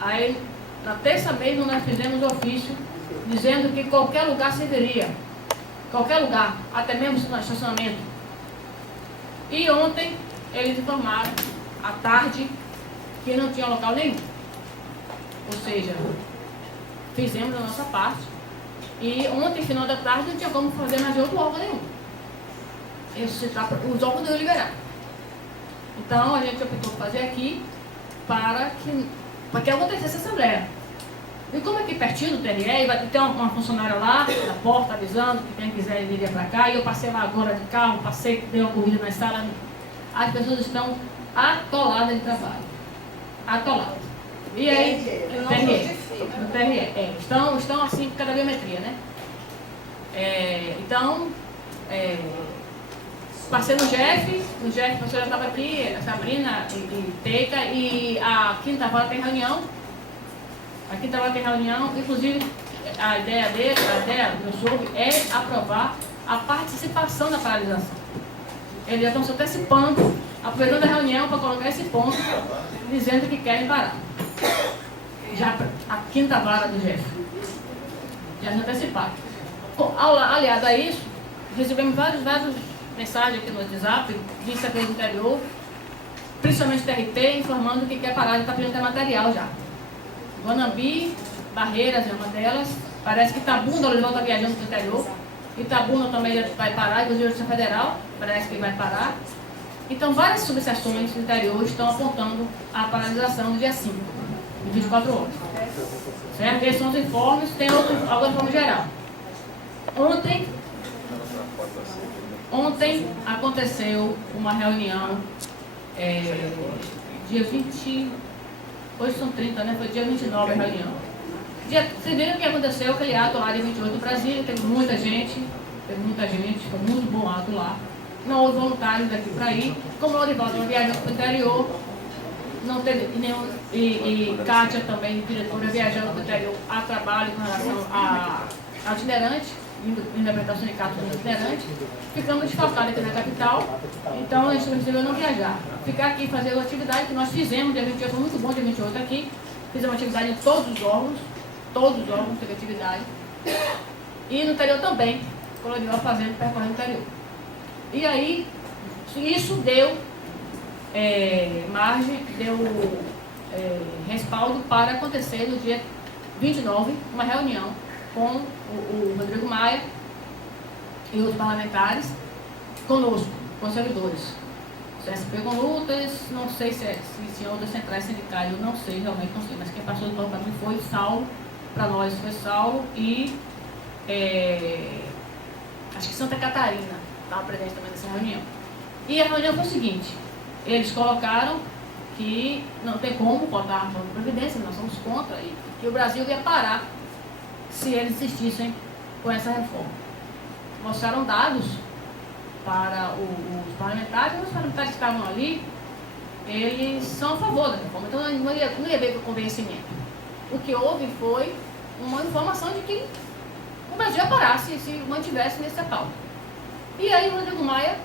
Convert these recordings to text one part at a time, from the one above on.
Aí, na terça mesmo, nós fizemos ofício dizendo que qualquer lugar serviria. Qualquer lugar, até mesmo no estacionamento. E ontem, eles informaram, à tarde, que não tinha local nenhum. Ou seja, fizemos a nossa parte. E ontem, final da tarde, não tinha como fazer mais de outro órgão nenhum. Os órgãos não liberaram. Então, a gente optou por fazer aqui para que acontecesse essa assembleia. E como aqui pertinho do TRE, vai ter uma funcionária lá, na porta, avisando que quem quiser viria para cá. E eu passei lá agora de carro, dei uma corrida na sala. As pessoas estão atoladas de trabalho. Atoladas. E aí, no TRE, estão assim, por cada biometria, né? Então, passei no Jeff, a professora estava aqui, a Sabrina e Teca, e a quinta vara tem reunião. A quinta vara tem reunião, inclusive a ideia do soube, é aprovar a participação da paralisação. Eles já estão se antecipando, aproveitando a reunião para colocar esse ponto, dizendo que querem parar. Já a quinta vara do Jeff. Já se anteciparam. Aliado a isso, recebemos várias mensagens aqui no WhatsApp, de Secretaria do Interior, principalmente do TRT, informando que quer parar, já está pedindo material já. Guanambi, Barreiras é uma delas, parece que Itabuna, eles vão estar viajando para o interior. Itabuna também vai parar, inclusive a Justiça Federal, parece que vai parar. Então, várias subseções do interior estão apontando a paralisação do dia 5, de 24 horas. Certo? Esses são os informes, tem alguma forma geral. Ontem aconteceu uma reunião, dia 20, hoje são 30, né? Foi dia 29 a reunião. Vocês viram o que aconteceu, aquele ato lá de 28 em Brasília, teve muita gente, foi muito bom ato lá. Não houve voluntários daqui para ir, como o Lorivaldo não viajando para o interior, não teve nenhum, e Kátia também, diretora, viajando para o interior a trabalho com relação a itinerante, indo apresentar o sindicato do itinerante, ficamos desfalcados aqui na capital, então a gente resolveu não viajar. Ficar aqui e fazer a atividade que nós fizemos, dia 28 foi muito bom, dia 28 aqui, fizemos atividade em todos os órgãos teve atividade, e no interior também, Colonial fazendo, percorrendo o interior. E aí, isso deu margem, deu respaldo para acontecer no dia 29, uma reunião com o Rodrigo Maia e os parlamentares, conosco, com os servidores. CSP com lutas, não sei se tinha outras centrais sindicais, eu não sei, realmente não sei, mas quem passou do para mim foi Saulo, para nós foi Saulo e acho que Santa Catarina estava presente também nessa reunião. E a reunião foi o seguinte, eles colocaram que não tem como botar a reforma da Previdência, nós somos contra, e que o Brasil ia parar se eles insistissem com essa reforma. Mostraram dados para os parlamentares, e os parlamentares que estavam ali, eles são a favor da reforma, então não ia ver com convencimento. O que houve foi uma informação de que o Brasil ia parar se mantivesse nessa pauta. E aí o Rodrigo Maia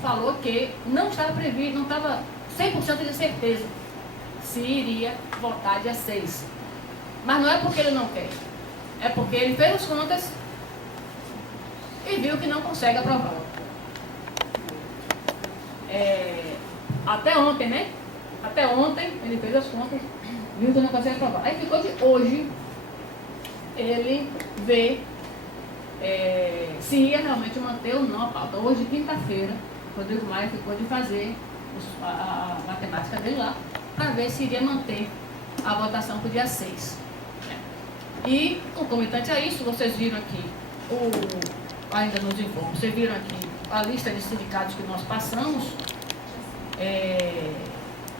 falou que não estava previsto, não estava 100% de certeza se iria votar dia 6. Mas não é porque ele não quer, é porque ele fez as contas e viu que não consegue aprovar. Até ontem, né? Até ontem ele fez as contas, viu que não consegue aprovar. Aí ficou de hoje ele vê se ia realmente manter ou não a pauta. Hoje, quinta-feira, o Rodrigo Maia ficou de fazer a matemática dele lá, para ver se iria manter a votação para o dia 6. E, concomitante a isso, vocês viram aqui, ainda nos informes, vocês viram aqui a lista de sindicatos que nós passamos.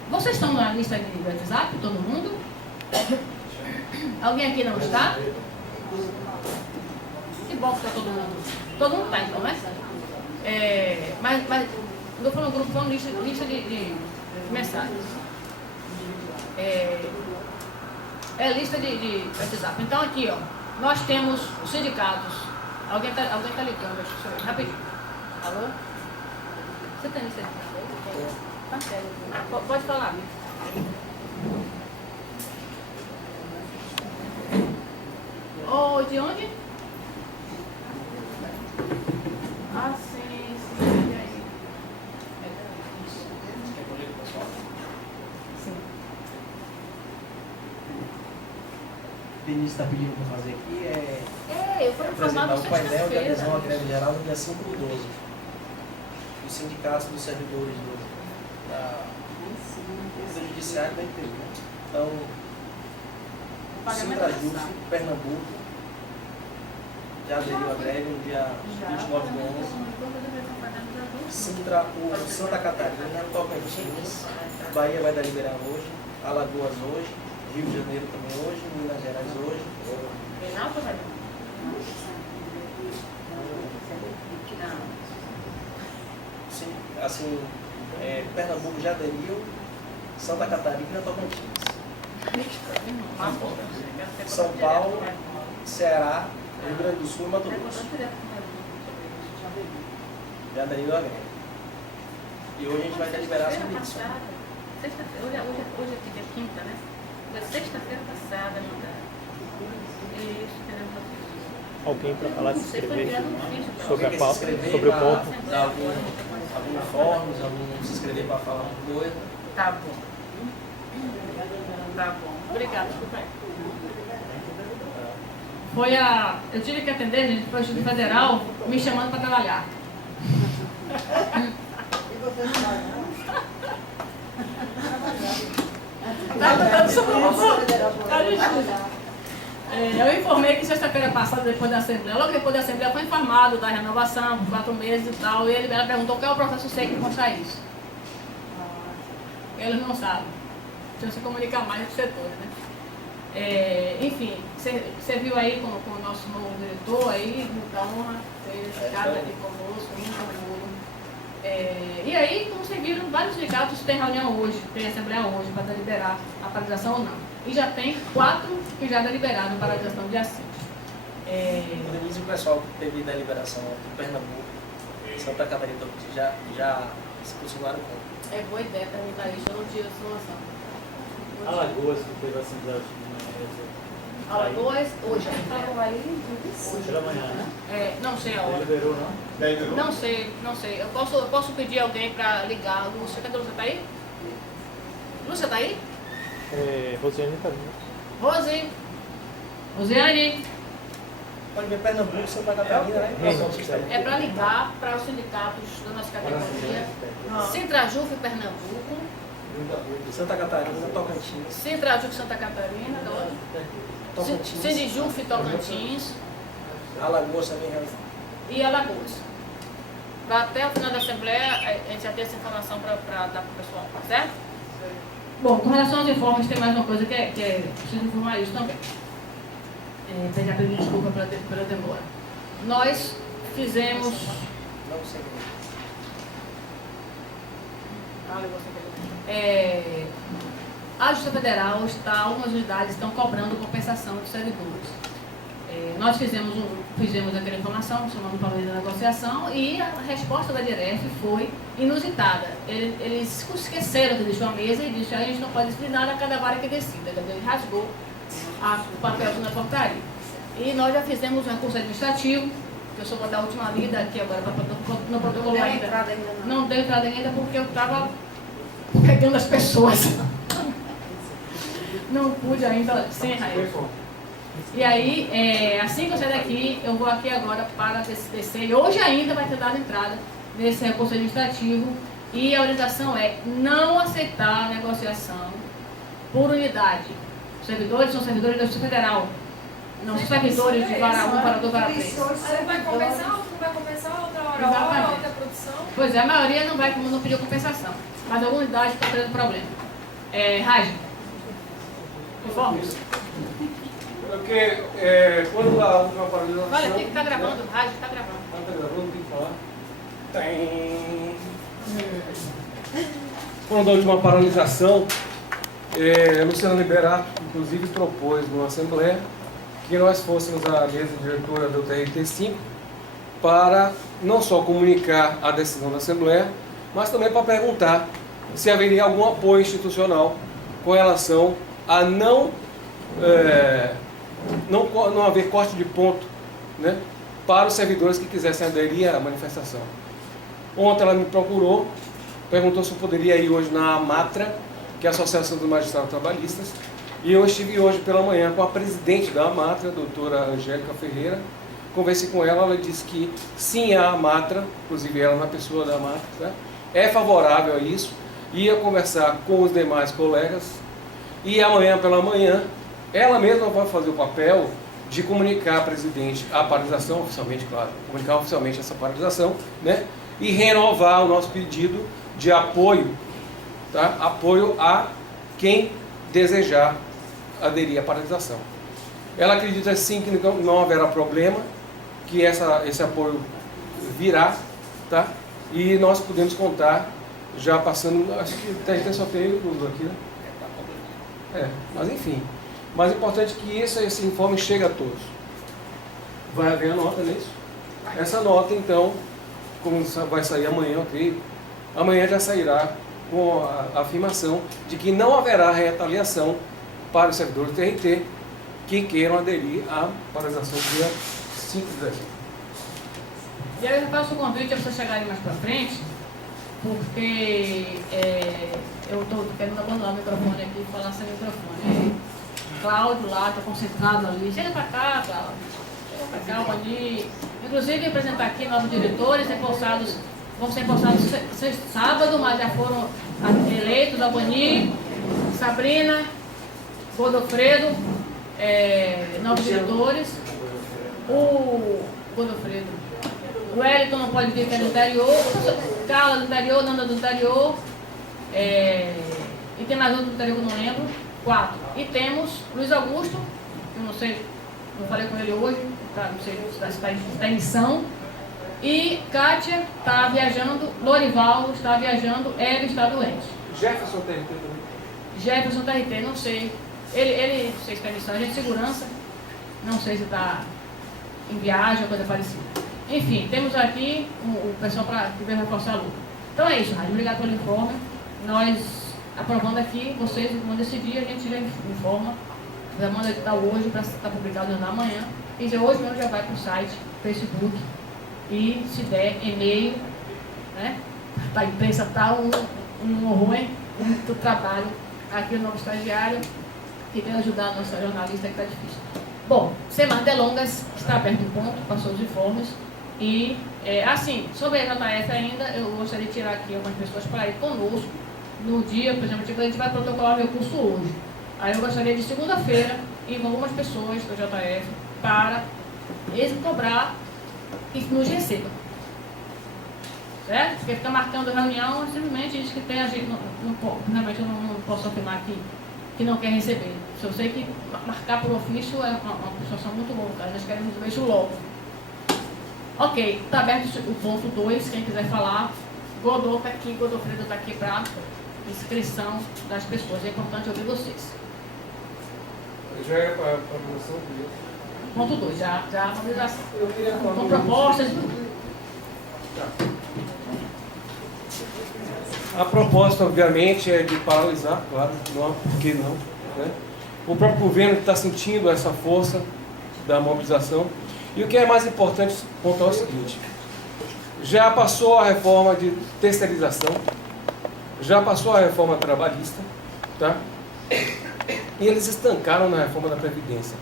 Vocês estão na lista de WhatsApp, todo mundo? Alguém aqui não está? Que bom que está todo mundo. Todo mundo está, então, né? Mas não estou falando grupo, falando lista de mensagens. Lista de WhatsApp. Então, aqui, ó, nós temos os sindicatos. Alguém tá ligando, deixa eu ver, rapidinho. Alô? Você tem lista de sindicatos? Tá sério. Pode falar, amigo. de onde? Ah, sim, sim, e aí? Sim. O Denise está pedindo para fazer aqui Eu fui apresentar informado o painel de adesão à sexta-feira. greve geral no dia 5/12. Os sindicatos dos servidores da Judiciário da IPU. Então, Sintrajuf, Pernambuco, já aderiu à greve no dia 29/11. O Santa Catarina, Tocantins, Bahia vai deliberar hoje, Alagoas hoje, Rio de Janeiro também hoje, Minas Gerais hoje. Sim, assim, Pernambuco já aderiu, Santa Catarina, Tocantins. São Paulo, Ceará, Rio Grande do Sul e Mato Grosso. Já aderiu à greve. E hoje a gente vai deliberar as condições. Sexta-feira, hoje é dia quinta, né? Foi sexta-feira passada, mandaram. Isso, queremos fazer. Alguém para falar, se inscrever sobre, Alguém quer se inscrever sobre o pra ponto. dar algum informe, algum se inscrever para falar uma coisa. Tá bom. Tá bom. Obrigada, desculpa aí. Eu tive que atender, gente, foi o Instituto Federal me chamando para trabalhar. Eu informei que sexta-feira passada, depois da Assembleia, logo depois da Assembleia, foi informado da renovação, por 4 meses e tal, e ela perguntou qual é o processo seco para mostrar isso. Eles não sabem. Precisa se comunicar mais com os setores, né? Enfim, você viu aí com o nosso novo diretor aí, muita honra, ter ficado aqui conosco, muito orgulho. E aí, como vocês viram, vários sindicatos têm reunião hoje, tem assembleia hoje para deliberar a paralisação ou não. E já tem 4 que já deliberaram a paralisação dia 5. Denise, o pessoal que teve deliberação do Pernambuco, Santa Catarina, já se posicionaram contra. É boa ideia perguntar isso, eu não tive essa informação. Alagoas, que teve a Assembleia de Alagoas, hoje. hoje pela manhã, né? Não sei a hora. Liberou, não? Não sei. Eu posso pedir alguém para ligar. Lúcia, cadê a Lúcia? Tá aí? Lúcia tá aí? Rosiane está ali. Rosiane. Pode ver Pernambuco, Santa Catarina, né? É para ligar para os sindicatos da nossa categoria. Sintrajuf, Pernambuco. Santa Catarina, Tocantins. Sintrajuf, Santa Catarina. Tocantins. Sindijuf, Tocantins. Alagoas também. E Alagoas. Até o final da Assembleia, a gente já tem essa informação para dar para o pessoal, tá certo? Bom, com relação aos informes, tem mais uma coisa que preciso informar isso também. Já pedi desculpa pela demora. Nós fizemos... Não sei. A Justiça Federal algumas unidades estão cobrando compensação dos servidores. Nós fizemos aquela informação, chamamos para a mesa de negociação, e a resposta da DIREF foi inusitada. Eles esqueceram que deixou a mesa e disse: a gente não pode decidir nada, cada vara que decida. Ele rasgou o papelzinho na portaria. E nós já fizemos um recurso administrativo, que eu só vou dar a última lida aqui agora no protocolo ainda. Não deu entrada ainda porque eu estava pegando as pessoas. Não pude ainda, sem raiz. E aí, assim que eu sair daqui, eu vou aqui agora para descer. E hoje ainda vai ter dado entrada nesse recurso administrativo. E a orientação é não aceitar a negociação por unidade. Os servidores são servidores da Justiça Federal. Não são servidores de vara 1, vara 2, vara 3. Aí vai compensar, outro não vai compensar, outra hora, Exatamente. outra produção. Pois é, a maioria não pediu compensação. Mas alguma unidade está tendo problema. Raj, informe. Porque quando a última paralisação... Olha, tem que estar gravando, Raj, está gravando. Está gravando, tem que falar. Tem. Quando a última paralisação, Luciano Liberato, inclusive, propôs numa Assembleia que nós fôssemos a mesa diretora do TRT5 para não só comunicar a decisão da Assembleia, mas também para perguntar se haveria algum apoio institucional com relação a não não haver corte de ponto, né, para os servidores que quisessem aderir à manifestação. Ontem ela me procurou, perguntou se eu poderia ir hoje na AMATRA, que é a Associação dos Magistrados Trabalhistas, e eu estive hoje pela manhã com a presidente da AMATRA, a doutora Angélica Ferreira. Conversei com ela, ela disse que sim, a AMATRA, inclusive ela na pessoa da AMATRA, tá, é favorável a isso, ia conversar com os demais colegas, e amanhã pela manhã, ela mesma vai fazer o papel de comunicar à presidente a paralisação, oficialmente, claro, comunicar oficialmente essa paralisação, né, e renovar o nosso pedido de apoio, tá, apoio a quem desejar aderir à paralisação. Ela acredita sim que não haverá problema, que esse apoio virá, tá, e nós podemos contar, já passando, acho que até só tem o aqui, né? Mas enfim. Mas é importante que esse informe chegue a todos. Vai haver a nota, não é isso? Essa nota, então, como vai sair amanhã, ok? Amanhã já sairá com a afirmação de que não haverá retaliação para os servidores do TRT que queiram aderir à paralisação do dia 5 de dezembro. E aí eu faço o convite a vocês chegarem mais para frente, porque eu estou querendo abandonar o microfone aqui e falar sem microfone. Cláudio lá, está concentrado ali. Chega para cá, Cláudio. Chega para cá, o Bani. Inclusive, apresentar aqui novos diretores vão ser empossados sábado, mas já foram eleitos: Albani, Sabrina, Godofredo, novos diretores. O Godofredo. O Wellington não pode vir, que é do interior. Carla do interior, Nanda do interior. E tem mais outro do interior que eu não lembro. 4. E temos Luiz Augusto, eu não sei, não falei com ele hoje, tá, não sei se está em missão. E Kátia está viajando, Lorival está viajando, Hélio está doente. Jefferson TRT também? Jefferson TRT, não sei. Ele não sei se está em missão, agente de segurança, não sei se está em viagem ou coisa parecida. Enfim, temos aqui o pessoal que veio reforçar a luta. Então é isso, Rádio. Obrigado pelo informe. Nós aprovando aqui, vocês vão decidir, a gente já informa, já manda editar hoje para estar publicado no jornal amanhã. E já hoje mesmo já vai para o site, Facebook, e se der e-mail, né? A imprensa está um horror, hein? Muito trabalho. Aqui o novo estagiário, que vem ajudar a nossa jornalista que está difícil. Bom, sem mais delongas, está aberto o ponto, passou os informes. E, assim, sobre a JF ainda, eu gostaria de tirar aqui algumas pessoas para ir conosco. No dia, por exemplo, a gente vai protocolar o recurso hoje. Aí eu gostaria de segunda-feira ir com algumas pessoas do JF para eles cobrar e nos recebam. Certo? Porque fica marcando reunião, simplesmente diz que tem a gente, realmente eu não posso afirmar que não quer receber. Se eu sei que marcar por ofício é uma situação muito longa, nós queremos resolver isso logo. Ok, está aberto o ponto 2, quem quiser falar. Godô está aqui, Godofredo está aqui para inscrição das pessoas. É importante ouvir vocês. Já é para a moção do Ponto 2, já a mobilização. Eu queria falar Com propostas. Tá. A proposta, obviamente, é de paralisar, claro, não, porque não, né? O próprio governo está sentindo essa força da mobilização. E o que é mais importante pontuar é o seguinte: já passou a reforma de terceirização, já passou a reforma trabalhista, tá? E eles estancaram na reforma da Previdência.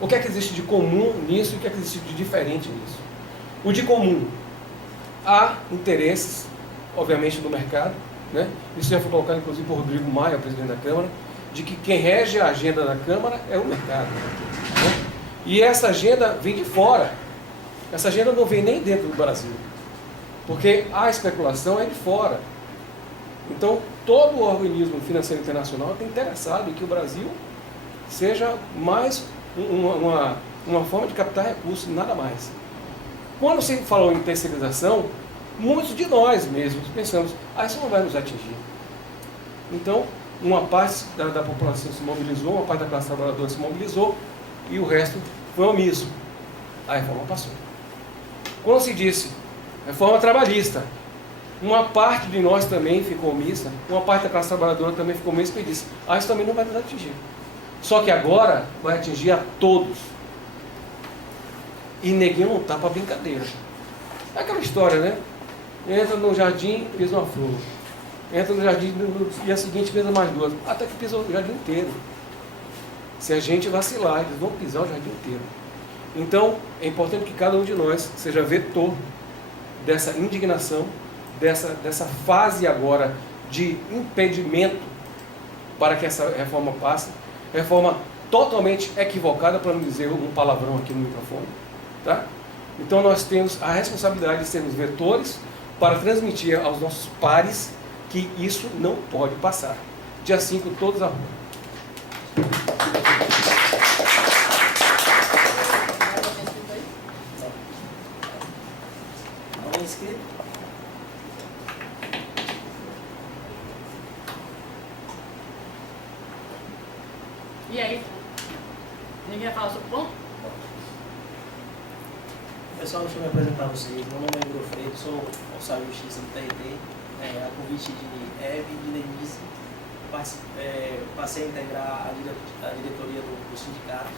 O que é que existe de comum nisso e o que é que existe de diferente nisso? O de comum: há interesses, obviamente, do mercado, né? Isso já foi colocado, inclusive, por Rodrigo Maia, o presidente da Câmara, de que quem rege a agenda da Câmara é o mercado, né? E essa agenda vem de fora. Essa agenda não vem nem dentro do Brasil, porque a especulação é de fora. Então, todo o organismo financeiro internacional está interessado em que o Brasil seja mais uma forma de captar recursos, nada mais. Quando se falou em terceirização, muitos de nós mesmos pensamos: isso não vai nos atingir. Então, uma parte da população se mobilizou, uma parte da classe trabalhadora se mobilizou, e o resto foi omisso. A reforma passou. Quando se disse reforma trabalhista, uma parte de nós também ficou omissa, uma parte da classe trabalhadora também ficou omissa e disse: isso também não vai nos atingir. Só que agora vai atingir a todos. E neguinho não tá para brincadeira. É aquela história, né? Entra no jardim, pisa uma flor. Entra no jardim, no dia seguinte pisa mais duas. Até que pisa o jardim inteiro. Se a gente vacilar, eles vão pisar o jardim inteiro. Então, é importante que cada um de nós seja vetor dessa indignação, dessa fase agora de impedimento para que essa reforma passe. Reforma totalmente equivocada, para não dizer um palavrão aqui no microfone. Tá? Então, nós temos a responsabilidade de sermos vetores para transmitir aos nossos pares que isso não pode passar. Dia 5, todos à rua. Alguém inscrito? E aí? Ninguém vai falar sobre o ponto? Pessoal, deixa eu me apresentar a vocês. Meu nome é Igor Freire, sou auxiliar de justiça do TRT. A convite de Eve e de Denise, passei a integrar a diretoria do sindicato.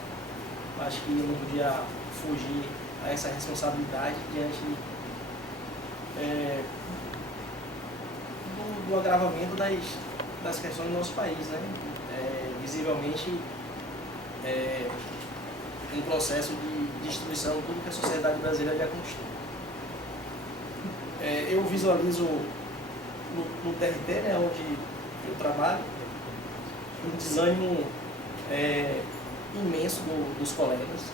Acho que eu não podia fugir a essa responsabilidade diante do agravamento das questões do nosso país, né? Visivelmente um processo de destruição de tudo que a sociedade brasileira já conquistou. Eu visualizo no TRT, né, onde eu trabalho, um desânimo imenso dos colegas.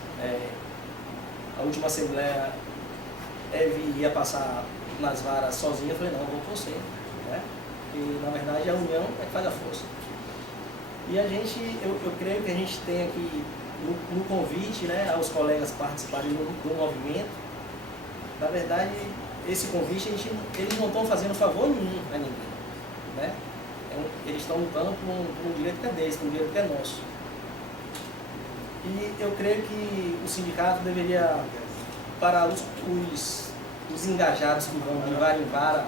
A última assembleia, Eve ia passar nas varas sozinha, eu falei, não, vou com você. Né? E, na verdade, a união é que faz a força. E a gente, eu creio que a gente tem aqui, no convite, né, aos colegas participarem do movimento, na verdade, esse convite, eles não estão fazendo favor nenhum a ninguém. Né? Eles estão lutando por um direito que é deles, por um direito que é nosso. E eu creio que o sindicato deveria, para os engajados que vão de vara em vara,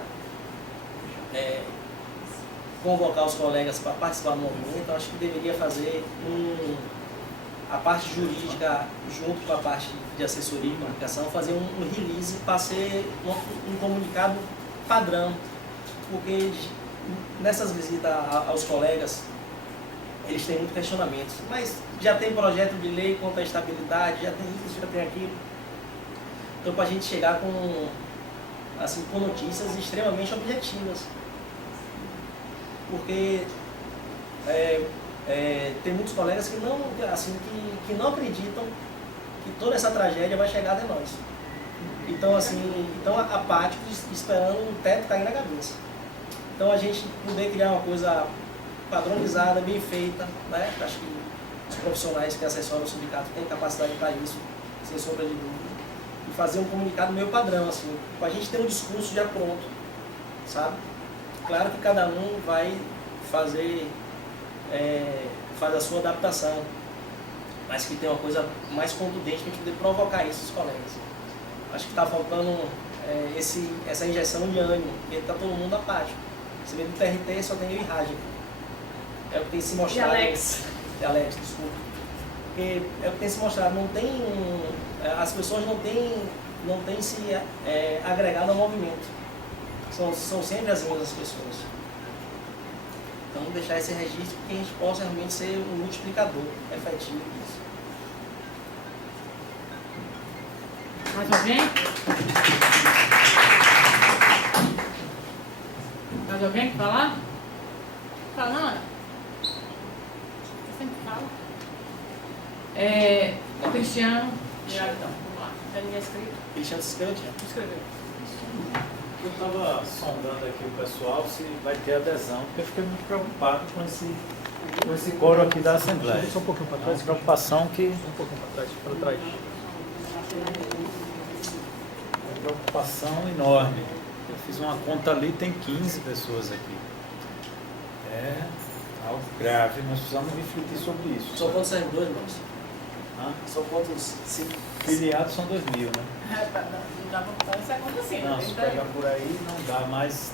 convocar os colegas para participar do movimento. Eu acho que deveria fazer a parte jurídica junto com a parte de assessoria e comunicação, fazer um release para ser um comunicado padrão, porque nessas visitas aos colegas eles têm muito questionamento, mas já tem projeto de lei contra a estabilidade, já tem isso, já tem aquilo. Então, para a gente chegar com notícias extremamente objetivas, porque tem muitos colegas que não acreditam que toda essa tragédia vai chegar até nós. Então, apáticos, esperando o teto cair na cabeça. Então, a gente poder criar uma coisa padronizada, bem feita, né? Acho que os profissionais que assessoram o sindicato têm capacidade para isso, sem sombra de dúvida. E fazer um comunicado meio padrão, assim, para a gente ter um discurso já pronto, sabe? Claro que cada um vai faz a sua adaptação, mas que tem uma coisa mais contundente para a gente poder provocar isso, os colegas. Acho que está faltando essa injeção de ânimo, porque está todo mundo apático. Você vê no TRT só tem eu e Rádio. É o que tem se mostrado. E Alex, desculpa. Porque é o que tem se mostrado, as pessoas não têm se agregado ao movimento. São sempre as mesmas pessoas. Então, deixar esse registro para que a gente possa realmente ser um multiplicador efetivo disso. mais alguém? Mais alguém que falar? Fala, não, Ana? Você sempre fala. O Cristiano. Então, vamos lá. Não tem ninguém escrito? Cristiano se inscreveu, Tiago? Escreveu. Eu estava sondando aqui o pessoal se vai ter adesão, porque eu fiquei muito preocupado com esse coro aqui da Assembleia. Só um pouquinho para trás. Uma preocupação que... Um pouquinho para trás. Uma preocupação enorme. Eu fiz uma conta ali, tem 15 pessoas aqui. É algo grave, nós precisamos refletir sobre isso. São quantos servidores, irmãos? São quantos? Filiados são 2.000, né? Não dá para fazer essa conta assim, Não, né? se pegar por aí não dá, mas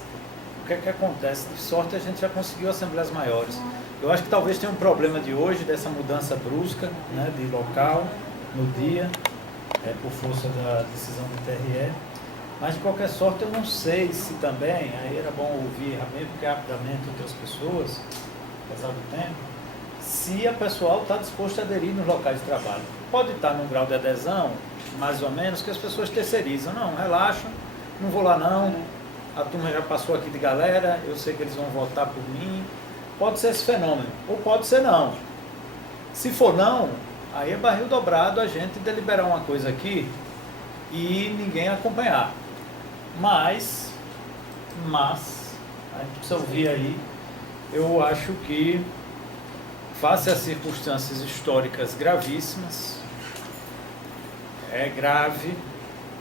o que é que acontece? De sorte a gente já conseguiu assembleias maiores. Eu acho que talvez tenha um problema de hoje, dessa mudança brusca, né, de local, no dia, por força da decisão do TRE. Mas, de qualquer sorte, eu não sei se também, aí era bom ouvir rapidamente outras pessoas, apesar do tempo, se a pessoal está disposto a aderir nos locais de trabalho. Pode estar num grau de adesão, mais ou menos, que as pessoas terceirizam. Não, relaxa, não vou lá não, a turma já passou aqui de galera, eu sei que eles vão votar por mim. Pode ser esse fenômeno, ou pode ser não. Se for não, aí é barril dobrado a gente deliberar uma coisa aqui e ninguém acompanhar. Mas, a gente precisa ouvir aí, eu acho que, face às circunstâncias históricas gravíssimas, é grave,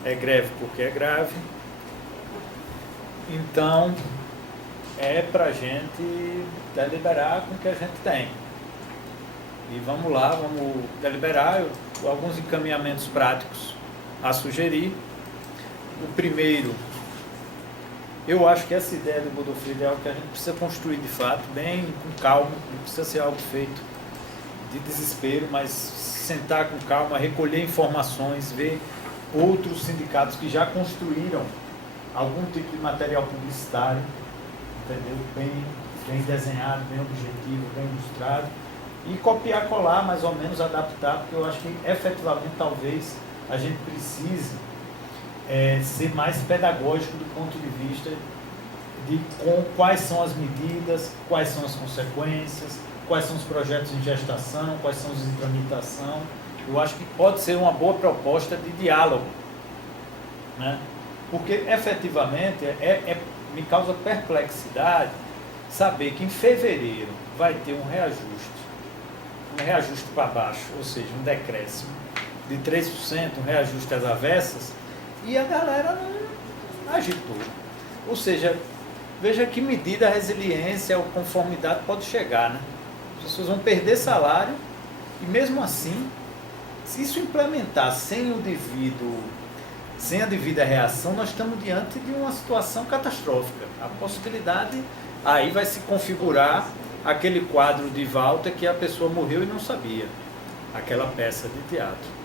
é greve porque é grave, então é para a gente deliberar com o que a gente tem. E vamos lá, vamos deliberar alguns encaminhamentos práticos a sugerir. O primeiro, eu acho que essa ideia do Godofredo é algo que a gente precisa construir de fato, bem com calma, não precisa ser algo feito de desespero, mas sentar com calma, recolher informações, ver outros sindicatos que já construíram algum tipo de material publicitário, entendeu? Bem desenhado, bem objetivo, bem ilustrado, e copiar, colar, mais ou menos, adaptar, porque eu acho que efetivamente talvez a gente precise ser mais pedagógico do ponto de vista de quais são as medidas, quais são as consequências, quais são os projetos em gestação, quais são os em tramitação. Eu acho que pode ser uma boa proposta de diálogo, né? Porque efetivamente me causa perplexidade saber que em fevereiro vai ter um reajuste para baixo, ou seja, um decréscimo de 3%, um reajuste às avessas, e a galera não agitou. Ou seja, veja que medida a resiliência ou conformidade pode chegar, né? As pessoas vão perder salário e mesmo assim, se isso implementar sem a devida reação, nós estamos diante de uma situação catastrófica. A possibilidade, aí vai se configurar aquele quadro de Walter que a pessoa morreu e não sabia, aquela peça de teatro.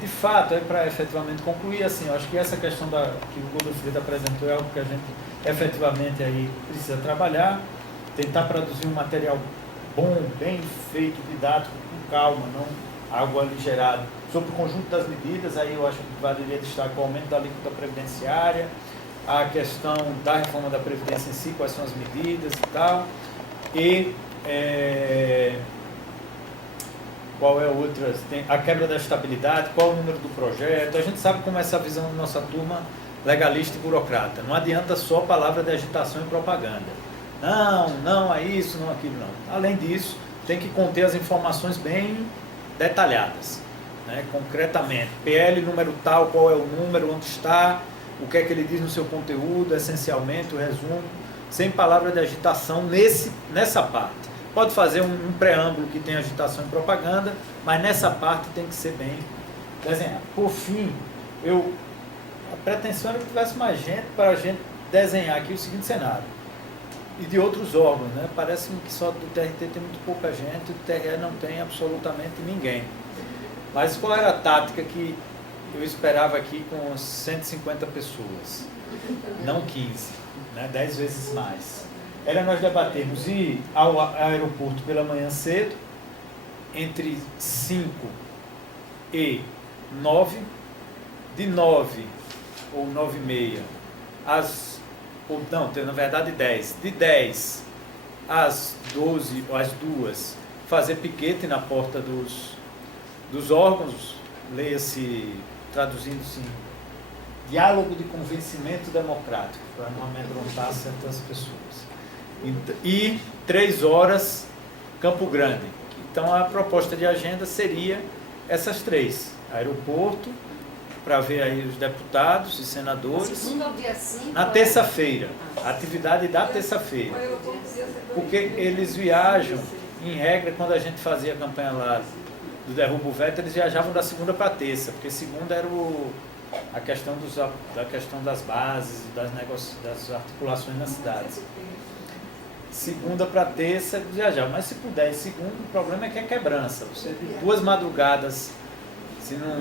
De fato, para efetivamente concluir, assim, eu acho que essa questão que o Godofredo apresentou é algo que a gente efetivamente aí precisa trabalhar, tentar produzir um material bom, bem feito, didático, com calma, não algo aligerado, sobre o conjunto das medidas. Aí eu acho que valeria destacar o aumento da alíquota previdenciária, a questão da reforma da Previdência em si, quais são as medidas e tal, e qual é a outra, tem a quebra da estabilidade, qual é o número do projeto. A gente sabe como é essa visão da nossa turma legalista e burocrata. Não adianta só palavra de agitação e propaganda. Não é isso, não aquilo, não. Além disso, tem que conter as informações bem detalhadas, né? Concretamente, PL número tal, qual é o número, onde está, o que é que ele diz no seu conteúdo, essencialmente, o resumo, sem palavra de agitação nessa parte. Pode fazer um preâmbulo que tem agitação e propaganda, mas nessa parte tem que ser bem desenhado. Por fim, a pretensão era que tivesse mais gente para a gente desenhar aqui o seguinte cenário. E de outros órgãos, né? Parece-me que só do TRT tem muito pouca gente, do TRE não tem absolutamente ninguém. Mas qual era a tática que eu esperava aqui com 150 pessoas? Não 15, né? 10 vezes mais. Era nós debatermos ir ao aeroporto pela manhã cedo, entre 5 e 9, de 9 ou 9h30 na verdade 10. De 10 às 12 ou às 2, fazer piquete na porta dos órgãos, leia-se, traduzindo-se, diálogo de convencimento democrático, para não amedrontar certas pessoas. E 3 horas, Campo Grande. Então a proposta de agenda seria essas 3. Aeroporto, para ver aí os deputados e senadores. Segunda ao dia 5. Na terça-feira, a atividade da terça-feira. Porque eles viajam, em regra, quando a gente fazia a campanha lá do Derrubo Veto, eles viajavam da segunda para a terça, porque segunda era a questão da questão das bases, das articulações na cidade. segunda para terça, viajar. Mas se puder em segunda, o problema é que é quebrança. Você de 2 madrugadas, se não...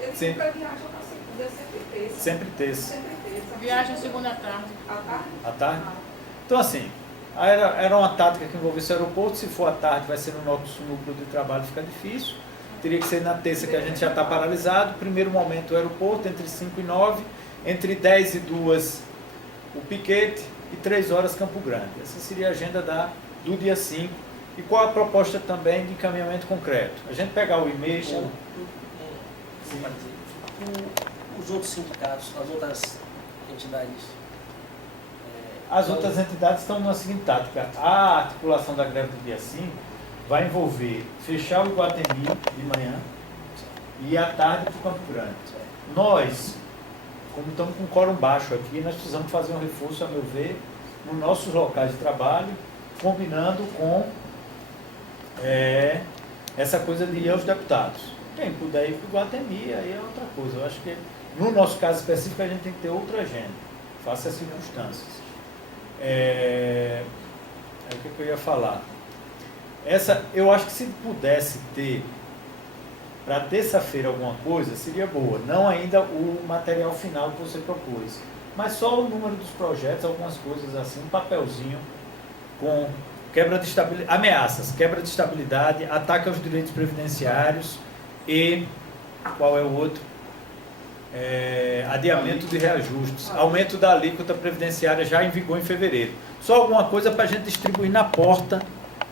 Ele Sim. sempre viaja na segunda, é sempre terça. Sempre terça. Sempre terça. Viagem segunda à tarde. À tarde? À tarde? Então, assim, era uma tática que envolvesse o aeroporto. Se for à tarde, vai ser no nosso núcleo de trabalho, fica difícil. Teria que ser na terça, que a gente já está paralisado. Primeiro momento, o aeroporto, entre 5 e 9. Entre 10 e 2, o piquete. E 3 horas, Campo Grande. Essa seria a agenda do dia 5. E qual a proposta também de encaminhamento concreto? A gente pegar o e-mail... Os outros sindicatos, as outras entidades. As outras entidades estão na seguinte tática. A articulação da greve do dia 5 vai envolver fechar o Iguatemi de manhã e à tarde para o Campo Grande. Nós, como estamos com quórum baixo aqui, nós precisamos fazer um reforço, a meu ver, nos nossos locais de trabalho, combinando com essa coisa de ir aos deputados. Quem puder ir para o Iguatemi, aí é outra coisa. Eu acho que, no nosso caso específico, a gente tem que ter outra agenda, face às circunstâncias. Aí o que eu ia falar? Eu acho que se pudesse ter para terça-feira alguma coisa, seria boa. Não ainda o material final que você propôs, mas só o número dos projetos, algumas coisas assim, um papelzinho com quebra de estabilidade, ameaças, quebra de estabilidade, ataque aos direitos previdenciários e, qual é o outro? Adiamento de reajustes, aumento da alíquota previdenciária já em vigor em fevereiro. Só alguma coisa para a gente distribuir na porta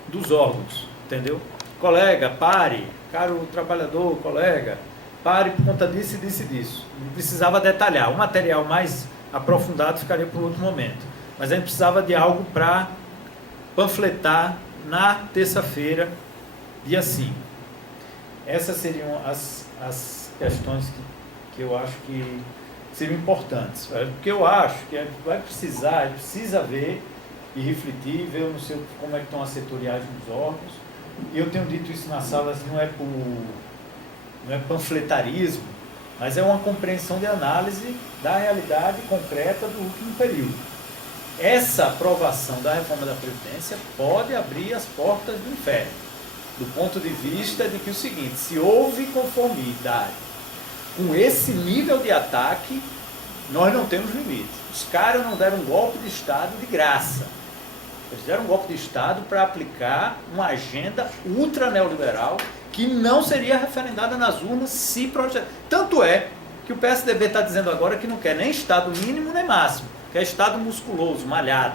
dos órgãos, entendeu? Colega, pare, caro trabalhador, colega, pare por conta disso e disso e disso. Não precisava detalhar, o material mais aprofundado ficaria para outro momento. Mas a gente precisava de algo para panfletar na terça-feira, dia 5. Essas seriam as questões que eu acho que seriam importantes. Porque eu acho que a gente precisa ver e refletir, ver, eu não sei como é que estão as setoriais dos órgãos. E eu tenho dito isso na sala, assim, não é panfletarismo, mas é uma compreensão de análise da realidade concreta do último período. Essa aprovação da reforma da Previdência pode abrir as portas do inferno, do ponto de vista de que o seguinte, se houve conformidade com esse nível de ataque, nós não temos limite. Os caras não deram um golpe de Estado de graça. Eles deram um golpe de Estado para aplicar uma agenda ultra neoliberal que não seria referendada nas urnas se projetar. Tanto é que o PSDB está dizendo agora que não quer nem Estado mínimo nem máximo, quer Estado musculoso, malhado.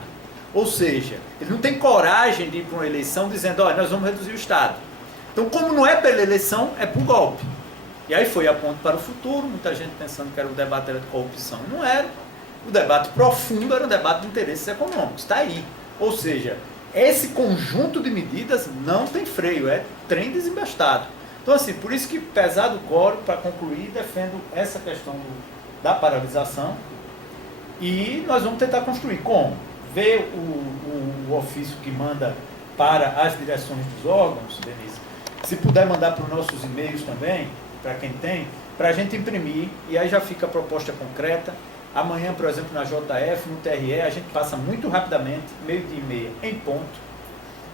Ou seja, ele não tem coragem de ir para uma eleição dizendo, olha, nós vamos reduzir o Estado. Então, como não é pela eleição, é por golpe. E aí foi a ponto para o futuro, muita gente pensando que era o debate de corrupção. Não era. O debate profundo era um debate de interesses econômicos. Está aí. Ou seja, esse conjunto de medidas não tem freio, é trem desembestado. Então, assim, por isso que, pesado o quórum, para concluir, defendo essa questão da paralisação e nós vamos tentar construir. Como? Ver o ofício que manda para as direções dos órgãos, Denise, se puder mandar para os nossos e-mails também, para quem tem, para a gente imprimir, e aí já fica a proposta concreta. Amanhã, por exemplo, na JF, no TRE, a gente passa muito rapidamente, 12h30 em ponto,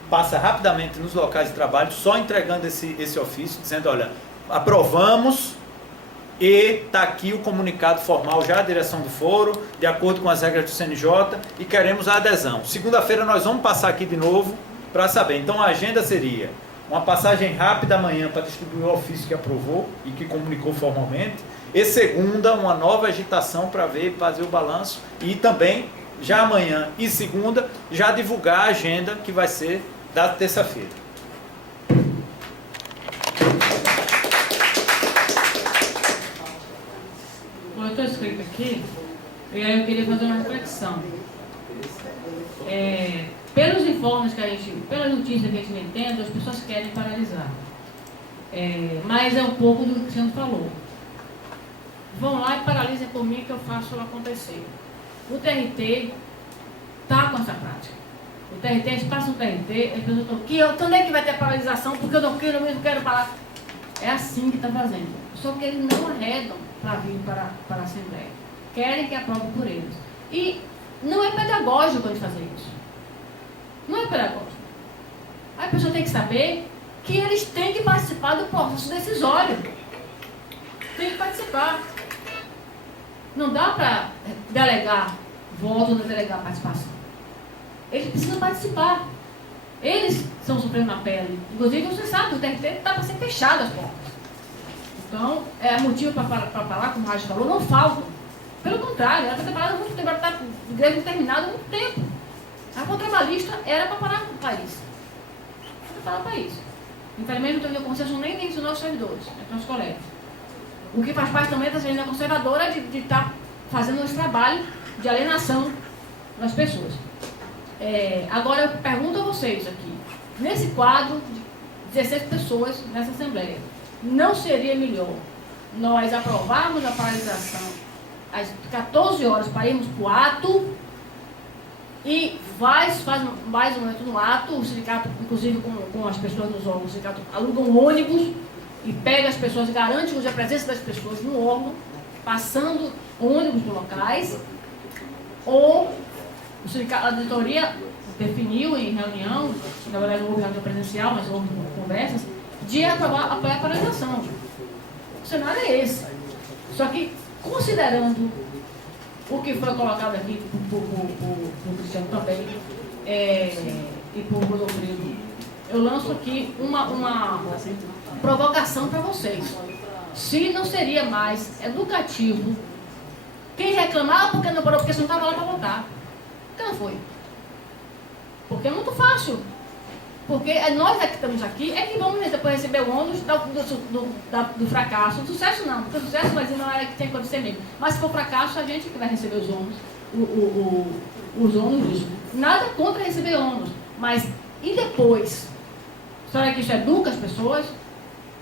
passa rapidamente nos locais de trabalho, só entregando esse ofício, dizendo, olha, aprovamos e está aqui o comunicado formal já, a direção do foro, de acordo com as regras do CNJ, e queremos a adesão. Segunda-feira nós vamos passar aqui de novo para saber. Então a agenda seria uma passagem rápida amanhã para distribuir o ofício que aprovou e que comunicou formalmente, e segunda, uma nova agitação para ver, fazer o balanço, e também, já amanhã e segunda, já divulgar a agenda que vai ser da terça-feira. Eu estou escrito aqui, e aí eu queria fazer uma reflexão. Pelos informes que a gente, pelas notícias que a gente entende, as pessoas querem paralisar. Mas é um pouco do que o Cristiano falou. Vão lá e paralisem por mim que eu faço acontecer. O TRT está com essa prática. O TRT, eles passam o TRT, as pessoas estão aqui, quando é que vai ter paralisação? Porque eu não quero parar. É assim que está fazendo. Só que eles não arredam para vir para a Assembleia. Querem que aprove por eles. E Não é pedagógico de fazer isso. Não é pedagógico. A pessoa tem que saber que eles têm que participar do processo decisório. Tem que participar. Não dá para delegar voto, não delegar participação. Eles precisam participar. Eles estão sofrendo na pele. Inclusive, você sabe, o TRT está para ser fechado as portas. Então, é motivo para falar, como o Rádio falou, não faltam. Pelo contrário, ela está preparada há muito tempo, ela está greve terminada há muito tempo. A reforma trabalhista era para parar o país. Era para parar o país. Infelizmente, não teve consenso nem entre os nossos servidores, entre os nossos colegas. O que faz parte também da agenda conservadora de estar fazendo esse trabalho de alienação das pessoas. Agora, eu pergunto a vocês aqui, nesse quadro de 16 pessoas nessa Assembleia, não seria melhor nós aprovarmos a paralisação às 14 horas para irmos para o ato e faz mais um momento no ato, o sindicato, inclusive com as pessoas nos órgãos, o sindicato aluga um ônibus e pega as pessoas, garante a presença das pessoas no órgão, passando ônibus por locais, ou o sindicato, a diretoria definiu em reunião, na verdade não houve reunião presencial, mas houve conversas, de apoiar a paralisação. O cenário é esse. Só que, considerando o que foi colocado aqui por Cristiano também, e por Rodolfo, eu lanço aqui uma provocação para vocês. Se não seria mais educativo quem reclamar porque não parou, porque você não estava lá para votar. Por que não foi? Porque é muito fácil. Porque nós que estamos aqui é que vamos depois receber o ônus do fracasso. Do sucesso não, porque o sucesso vai dizer não é que tem que acontecer mesmo. Mas se for fracasso, a gente que vai receber os ônus. Os ônus disso. Nada contra receber ônus. Mas e depois? Será que isso educa as pessoas?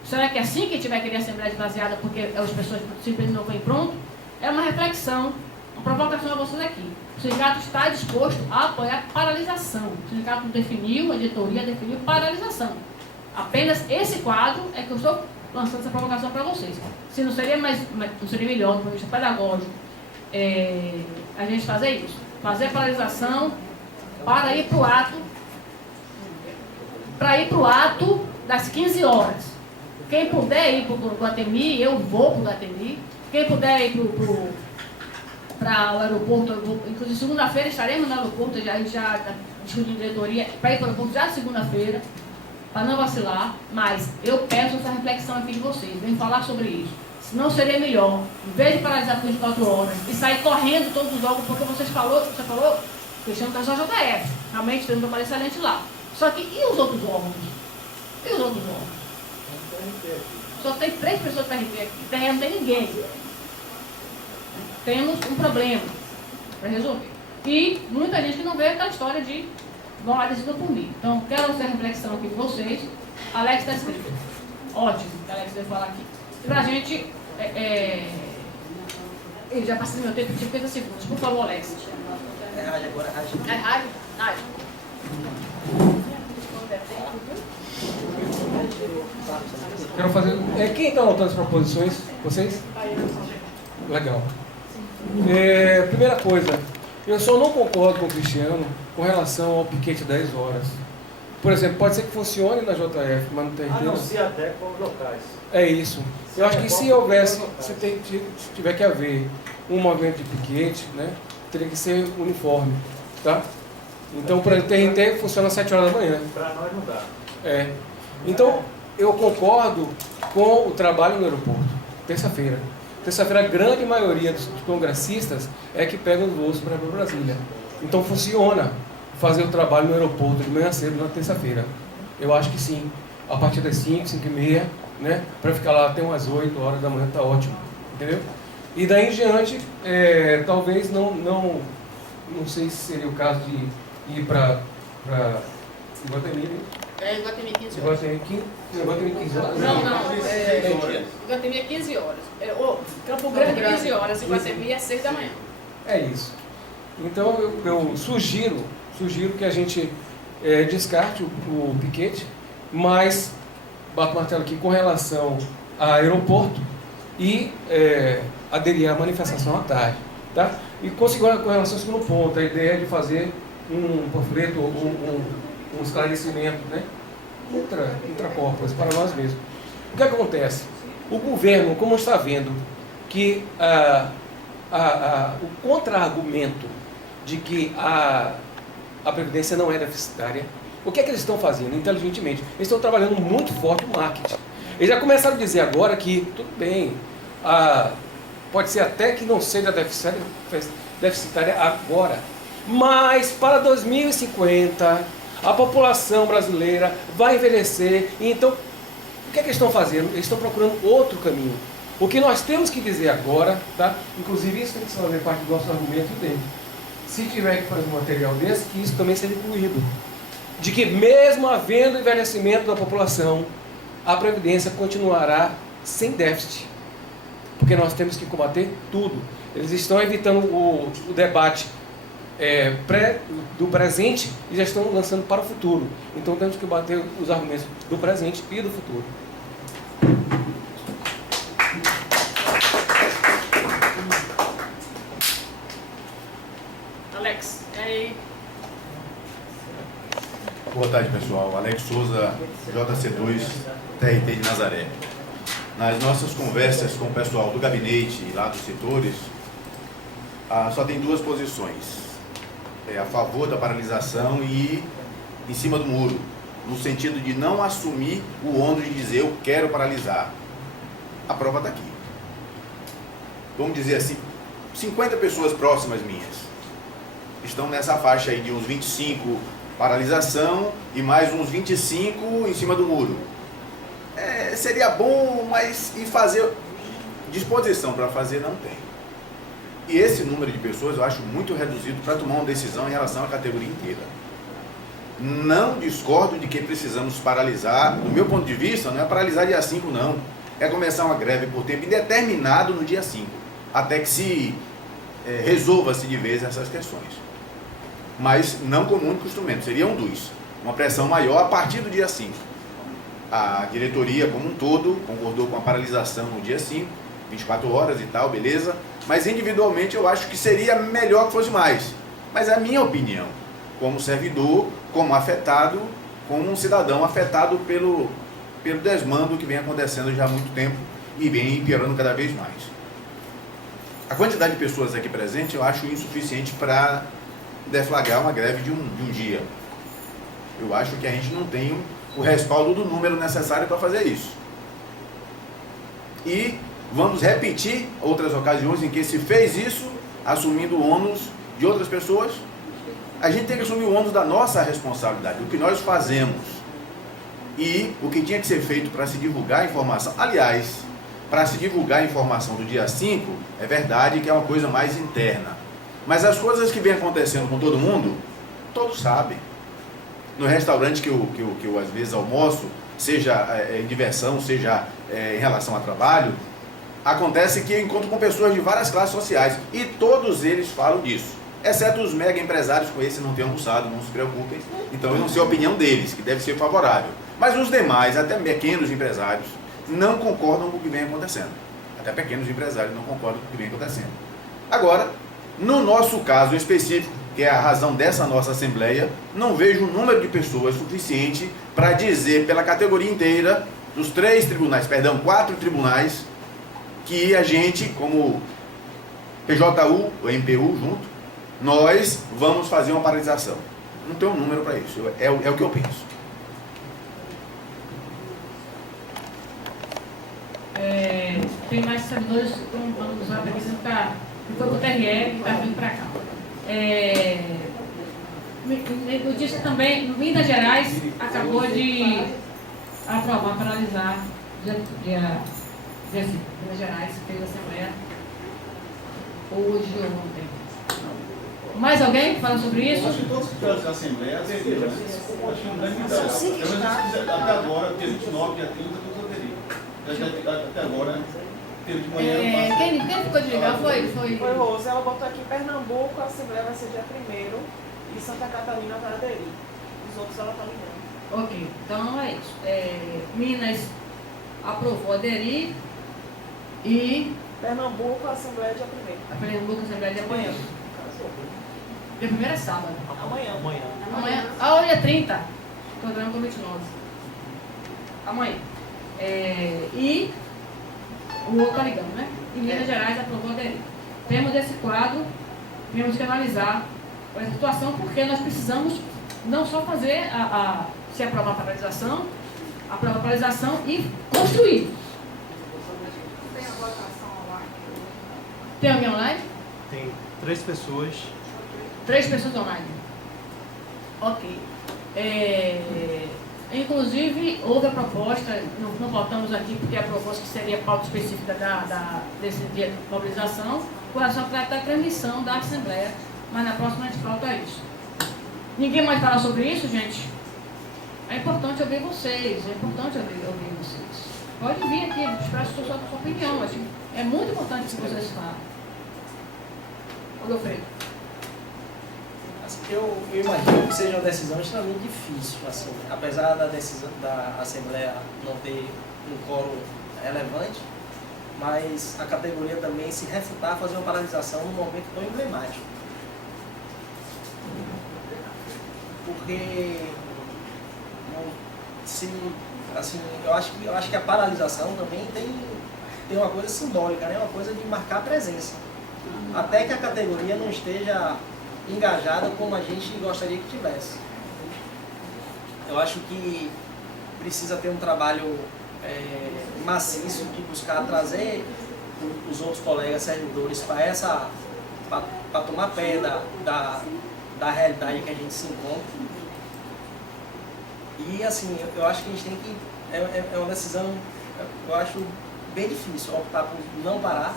Será que é assim que a gente vai querer a Assembleia esvaziada porque as pessoas simplesmente não vêm pronto? É uma reflexão, uma provocação a vocês aqui. O sindicato está disposto a apoiar a paralisação. O sindicato definiu, a diretoria definiu paralisação. Apenas esse quadro é que eu estou lançando essa provocação para vocês. Se não seria não seria melhor, do ponto de vista pedagógico, a gente fazer isso. Fazer a paralisação para ir para o ato das 15 horas. Quem puder ir para o Iguatemi, eu vou para o Iguatemi. Quem puder ir para o aeroporto, inclusive segunda-feira estaremos no aeroporto, a gente já está discutindo diretoria para ir para o aeroporto já segunda-feira, para não vacilar, mas eu peço essa reflexão aqui de vocês, vem falar sobre isso. Se não seria melhor, em vez de paralisar por 24 horas e sair correndo todos os órgãos, porque você falou, Cristiano está só JF, realmente tem um trabalho excelente lá. Só que e os outros órgãos? E os outros órgãos? Só tem 3 pessoas para RT aqui, terreno não tem ninguém. Temos um problema para resolver. E muita gente que não vê aquela história de vão lá decidir por mim. Então, quero fazer a reflexão aqui de vocês. Alex está escrito. Ótimo, que Alex veio falar aqui. E para a gente, eu já passei meu tempo de 50 segundos. Por favor, Alex. É rádio agora, rádio. É rádio? Rádio. Quero fazer. Quem está anotando as proposições? Vocês? Legal. Primeira coisa, eu só não concordo com o Cristiano com relação ao piquete 10 horas. Por exemplo, pode ser que funcione na JF, mas não tem A não se adequa aos locais. É isso. Eu acho que se tiver que haver um movimento de piquete, né, teria que ser uniforme, tá? Então, por exemplo, o TRT funciona às 7 horas da manhã. Para nós não dá. Então, eu concordo com o trabalho no aeroporto, terça-feira. Terça-feira, a grande maioria dos congressistas é que pegam os voos para Brasília. Então, funciona fazer o trabalho no aeroporto de manhã cedo na terça-feira. Eu acho que sim. A partir das 5, 5h30, né? Para ficar lá até umas 8 horas da manhã, tá ótimo. Entendeu? E daí em diante, talvez não sei se seria o caso de ir para Iguatemi. Iguatemi 15 horas. Iguatemi 15 horas? Não. Iguatemi é 15 horas. Campo Grande 15 horas. Iguatemi é 6 da manhã. É isso. Então eu sugiro que a gente descarte o piquete, mas bato o martelo aqui com relação ao aeroporto e aderir à manifestação à tarde. Tá? E com relação ao segundo ponto, a ideia é de fazer um panfleto, um esclarecimento, né? Intracorpus, para nós mesmos. O que acontece? O governo, como está vendo que o contra-argumento de que a Previdência não é deficitária, o que é que eles estão fazendo? Inteligentemente. Eles estão trabalhando muito forte o marketing. Eles já começaram a dizer agora que, tudo bem, pode ser até que não seja deficitária agora, mas para 2050 a população brasileira vai envelhecer. Então, o que é que eles estão fazendo? Eles estão procurando outro caminho. O que nós temos que dizer agora, tá? Inclusive isso tem que fazer parte do nosso argumento dele. Se tiver que fazer um material desse, que isso também seja incluído. De que mesmo havendo envelhecimento da população, a Previdência continuará sem déficit. Porque nós temos que combater tudo. Eles estão evitando o debate do presente e já estão lançando para o futuro. Então temos que bater os argumentos do presente e do futuro. Alex, e aí? Boa tarde, pessoal. Alex Souza, JC2, TRT de Nazaré. Nas nossas conversas com o pessoal do gabinete e lá dos setores, só tem duas posições. A favor da paralisação e em cima do muro, no sentido de não assumir o ônus de dizer eu quero paralisar. A prova está aqui. Vamos dizer assim, 50 pessoas próximas minhas estão nessa faixa aí de uns 25 paralisação e mais uns 25 em cima do muro. Seria bom, mas e fazer disposição para fazer não tem. E esse número de pessoas eu acho muito reduzido para tomar uma decisão em relação à categoria inteira. Não discordo de que precisamos paralisar. Do meu ponto de vista, não é paralisar dia 5 não. É começar uma greve por tempo indeterminado no dia 5, até que se resolva-se de vez essas questões. Mas não como único instrumento, seria uma pressão maior a partir do dia 5. A diretoria como um todo concordou com a paralisação no dia 5, 24 horas e tal, beleza, mas individualmente eu acho que seria melhor que fosse mais. Mas é a minha opinião, como servidor, como afetado, como um cidadão afetado pelo desmando que vem acontecendo já há muito tempo e vem piorando cada vez mais. A quantidade de pessoas aqui presentes eu acho insuficiente para deflagrar uma greve de um dia. Eu acho que a gente não tem o respaldo do número necessário para fazer isso. E vamos repetir outras ocasiões em que se fez isso, assumindo o ônus de outras pessoas. A gente tem que assumir o ônus da nossa responsabilidade, o que nós fazemos. E o que tinha que ser feito para se divulgar a informação. Aliás, para se divulgar a informação do dia 5, é verdade que é uma coisa mais interna. Mas as coisas que vem acontecendo com todo mundo, todos sabem. No restaurante que eu às vezes almoço, seja em diversão, seja em relação a trabalho, acontece que eu encontro com pessoas de várias classes sociais e todos eles falam disso, exceto os mega empresários. Com esse não tenho almoçado, não se preocupem, então eu não sei a opinião deles, que deve ser favorável. Mas os demais, até pequenos empresários, não concordam com o que vem acontecendo. Até pequenos empresários não concordam com o que vem acontecendo. Agora, no nosso caso específico, que é a razão dessa nossa Assembleia, não vejo um número de pessoas suficiente para dizer pela categoria inteira, dos 4 tribunais, que a gente, como PJU, o MPU junto, nós vamos fazer uma paralisação. Não tem um número para isso, é o que eu penso. Tem mais servidores que estão falando do Zap aqui, foi para o TRE e está vindo para cá. Notícia também, Minas Gerais acabou de aprovar, paralisar, Minas Gerais fez a Assembleia hoje ou ontem. Mais alguém fala sobre isso? Acho que todos que fizeram a Assembleia aderiram. Acho que não deve mudar. Até agora, dia 29, dia 30, todos aderiram. Até agora, teve de manhã. Quem ficou de ligar foi? Foi Rose, ela botou aqui Pernambuco, a Assembleia vai ser dia 1º e Santa Catarina vai aderir. Os outros ela está ligando. Ok, então é isso. Minas aprovou aderir e Pernambuco, a Assembleia dia 1º. A Pernambuco, Assembleia de amanhã. Dia 1º é sábado. Amanhã. Amanhã. Ah, hoje é 30. Programa com 29. Amanhã. E o outro tá ligando, né? E Minas Gerais aprovou aderir. Temos esse quadro, temos que analisar essa situação, porque nós precisamos não só fazer se aprovar a paralisação e construir. Tem a votação online. Tem alguém online? Tem 3 pessoas. 3 pessoas online. Ok. Inclusive, houve a proposta, não voltamos aqui porque a proposta que seria a pauta específica desse dia de mobilização, com relação a tratar a transmissão da Assembleia, mas na próxima a gente volta a isso. Ninguém mais fala sobre isso, gente? É importante ouvir vocês, ouvir vocês. Pode vir aqui, expressa sua opinião, acho que é muito importante que vocês falem. Alfredo. Assim, eu imagino que seja uma decisão extremamente difícil, assim, apesar da decisão da Assembleia não ter um quórum relevante, mas a categoria também se refutar a fazer uma paralisação num momento tão emblemático. Porque eu acho que a paralisação também tem uma coisa simbólica, né? Uma coisa de marcar presença. Até que a categoria não esteja engajada como a gente gostaria que tivesse. Eu acho que precisa ter um trabalho maciço de buscar trazer os outros colegas servidores para tomar pé da realidade que a gente se encontra. E assim, eu acho que a gente tem que... É uma decisão, eu acho bem difícil optar por não parar,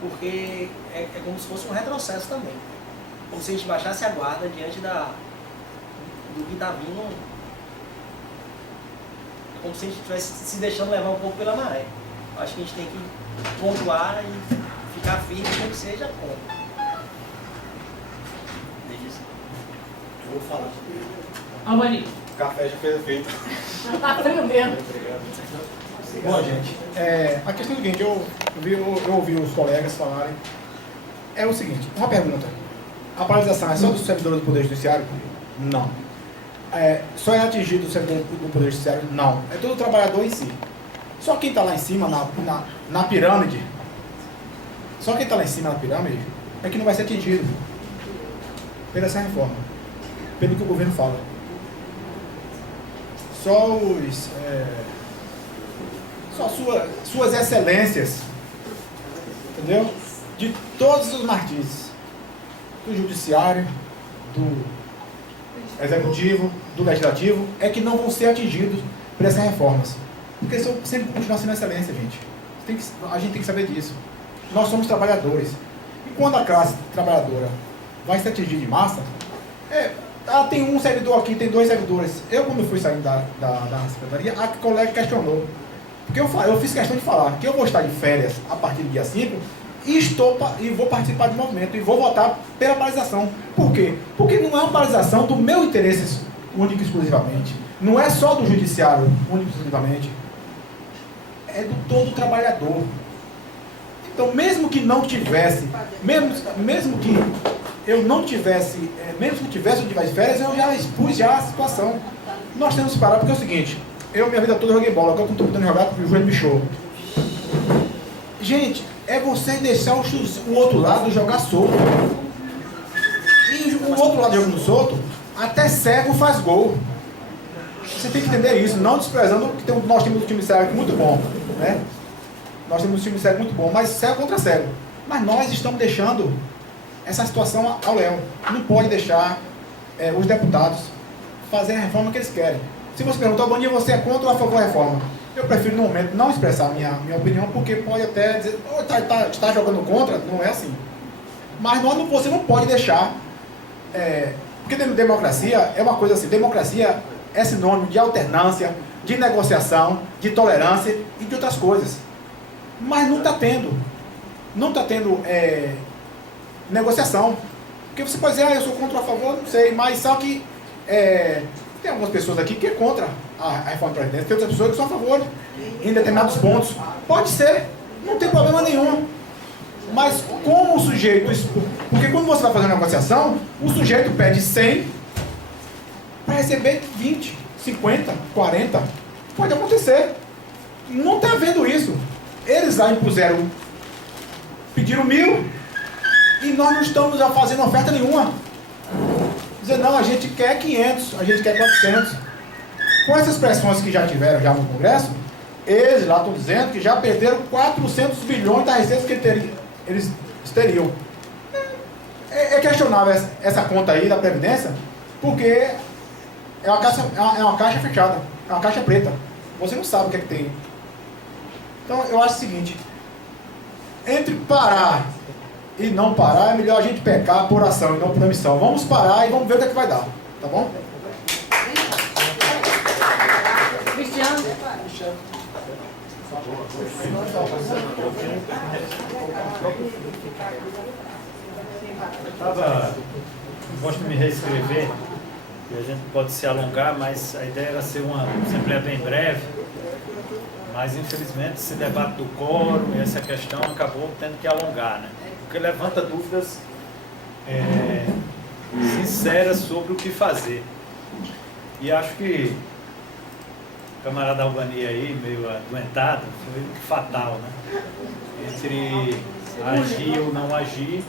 porque é como se fosse um retrocesso também. Como se a gente baixasse a guarda diante do que está vindo. É como se a gente estivesse se deixando levar um pouco pela maré. Eu acho que a gente tem que pontuar e ficar firme, como que seja contra. Eu vou falar. Albani. O café já fez efeito. Já está frio mesmo. Bom, gente, a questão é o seguinte, eu ouvi os colegas falarem, é o seguinte, uma pergunta, a paralisação é só dos servidores do Poder Judiciário? Não. Só é atingido o servidor do Poder Judiciário? Não. É todo o trabalhador em si. Só quem está lá em cima, na pirâmide, é que não vai ser atingido pela essa reforma, pelo que o governo fala. Só suas excelências, entendeu? De todos os martins, do judiciário, do executivo, do legislativo, é que não vão ser atingidos por essas reformas. Porque sempre continuar sendo excelência, gente. A gente tem que saber disso. Nós somos trabalhadores. E quando a classe trabalhadora vai se atingir de massa, tem um servidor aqui, tem 2 servidores. Eu, quando fui saindo da secretaria, a colega questionou. Porque eu fiz questão de falar que eu vou estar de férias a partir do dia 5 e vou participar do movimento e vou votar pela paralisação. Por quê? Porque não é uma paralisação do meu interesse único e exclusivamente. Não é só do judiciário único e exclusivamente. É do todo trabalhador. Então, mesmo que não tivesse, mesmo que eu não tivesse, mesmo que tivesse de férias, eu já expus a situação. Nós temos que parar, porque é o seguinte, minha vida toda joguei bola, agora que eu estou podendo jogar porque o joelho bichou. Gente, é você deixar o outro lado jogar solto. E o outro lado jogando solto, até cego faz gol. Você tem que entender isso, não desprezando que nós temos um time cego muito bom, né? Nós temos um time cego muito bom, mas cego contra cego. Mas nós estamos deixando essa situação ao léu. Não pode deixar os deputados fazerem a reforma que eles querem. Se você perguntar, Albani, você é contra ou a favor da reforma? Eu prefiro, no momento, não expressar minha opinião, porque pode até dizer, está jogando contra, não é assim. Mas você não pode deixar... porque democracia é uma coisa assim, democracia é sinônimo de alternância, de negociação, de tolerância e de outras coisas. Mas não está tendo. Não está tendo negociação. Porque você pode dizer, eu sou contra ou a favor, não sei, mas só que Tem algumas pessoas aqui que é contra a reforma da Previdência, tem outras pessoas que são a favor em determinados pontos. Pode ser, não tem problema nenhum. Mas como o sujeito... Porque quando você vai fazer uma negociação, o sujeito pede 100 para receber 20, 50, 40. Pode acontecer. Não está vendo isso. Eles lá impuseram, pediram 1.000 e nós não estamos fazendo oferta nenhuma. Dizer, não, a gente quer 500, a gente quer 400. Com essas pressões que já tiveram já no Congresso, eles lá estão dizendo que já perderam 400 bilhões da receita que eles teriam. É questionável essa conta aí da Previdência, porque é uma caixa fechada, é uma caixa preta. Você não sabe o que é que tem. Então, eu acho o seguinte, entre parar e não parar, é melhor a gente pecar por ação e não por omissão. Vamos parar e vamos ver o que é que vai dar, tá bom? Cristiano. Gosto de me reescrever, e a gente pode se alongar, mas a ideia era ser uma assembleia bem breve, mas infelizmente esse debate do quórum e essa questão acabou tendo que alongar, né? Porque levanta dúvidas sinceras sobre o que fazer. E acho que o camarada Albani aí, meio adoentado, foi fatal, né? Entre agir ou não agir,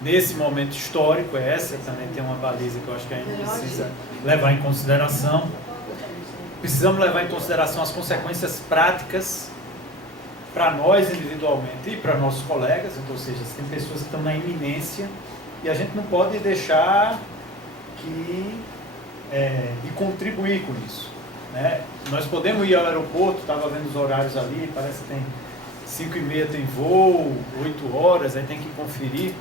nesse momento histórico, essa também tem uma baliza que eu acho que a gente precisa levar em consideração. Precisamos levar em consideração as consequências práticas para nós individualmente e para nossos colegas, então, ou seja, tem pessoas que estão na iminência e a gente não pode deixar de contribuir com isso, né? Nós podemos ir ao aeroporto, estava vendo os horários ali, parece que tem 5h30 tem voo, 8 horas, aí tem que conferir.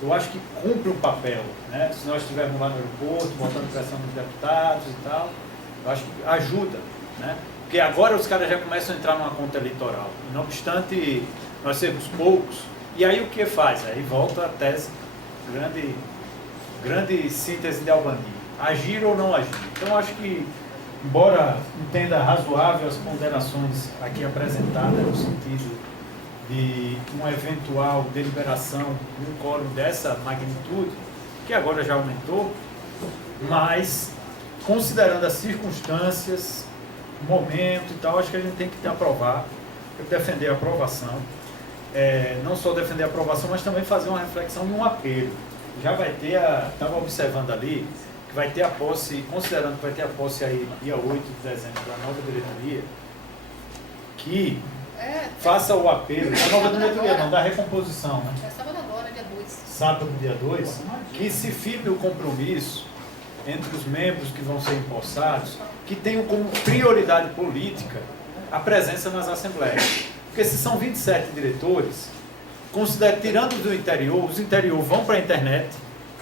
Eu acho que cumpre um papel, né? Se nós estivermos lá no aeroporto, botando pressão nos deputados e tal, eu acho que ajuda, né? Porque agora os caras já começam a entrar numa conta eleitoral. Não obstante nós sermos poucos, e aí o que faz? Aí volta a tese, grande síntese de Albani. Agir ou não agir. Então eu acho que, embora entenda razoável as ponderações aqui apresentadas no sentido de uma eventual deliberação de um quórum dessa magnitude, que agora já aumentou, mas considerando as circunstâncias, o momento e tal, acho que a gente tem que aprovar, defender a aprovação, não só defender a aprovação, mas também fazer uma reflexão e um apelo. Já vai ter estava observando ali, que vai ter a posse, considerando que vai ter a posse aí dia 8 de dezembro da nova diretoria, que faça o apelo, da nova diretoria não, da recomposição, né? É sábado agora, dia 2. Sábado, dia 2, que se firme o compromisso entre os membros que vão ser empossados, que tenham como prioridade política a presença nas assembleias. Porque se são 27 diretores, tirando do interior, os interior vão para a internet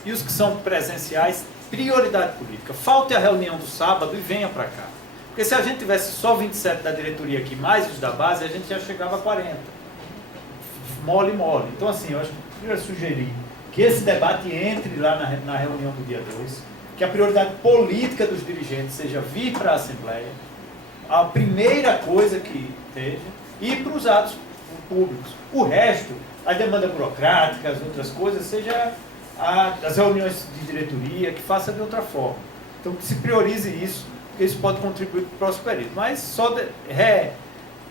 e os que são presenciais, prioridade política. Falte a reunião do sábado e venha para cá. Porque se a gente tivesse só 27 da diretoria aqui, mais os da base, a gente já chegava a 40. Mole. Então, assim, eu acho que eu ia sugerir que esse debate entre lá na reunião do dia 2, que a prioridade política dos dirigentes seja vir para a Assembleia, a primeira coisa que esteja, e para os atos públicos. O resto, a demanda burocrática, as outras coisas, seja as reuniões de diretoria, que faça de outra forma. Então, que se priorize isso, porque isso pode contribuir para o próximo período. Mas só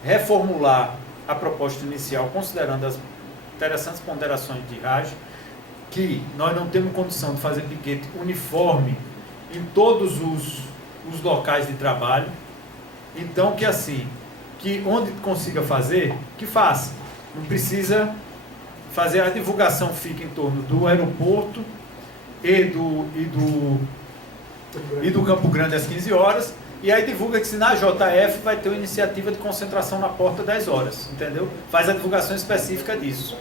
reformular a proposta inicial, considerando as interessantes ponderações de Raj, que nós não temos condição de fazer piquete uniforme em todos os locais de trabalho. Então, que assim, que onde consiga fazer, que faça. Não precisa fazer a divulgação, fica em torno do aeroporto e do Campo Grande às 15 horas, e aí divulga que se na JF vai ter uma iniciativa de concentração na porta às 10 horas, entendeu? Faz a divulgação específica disso.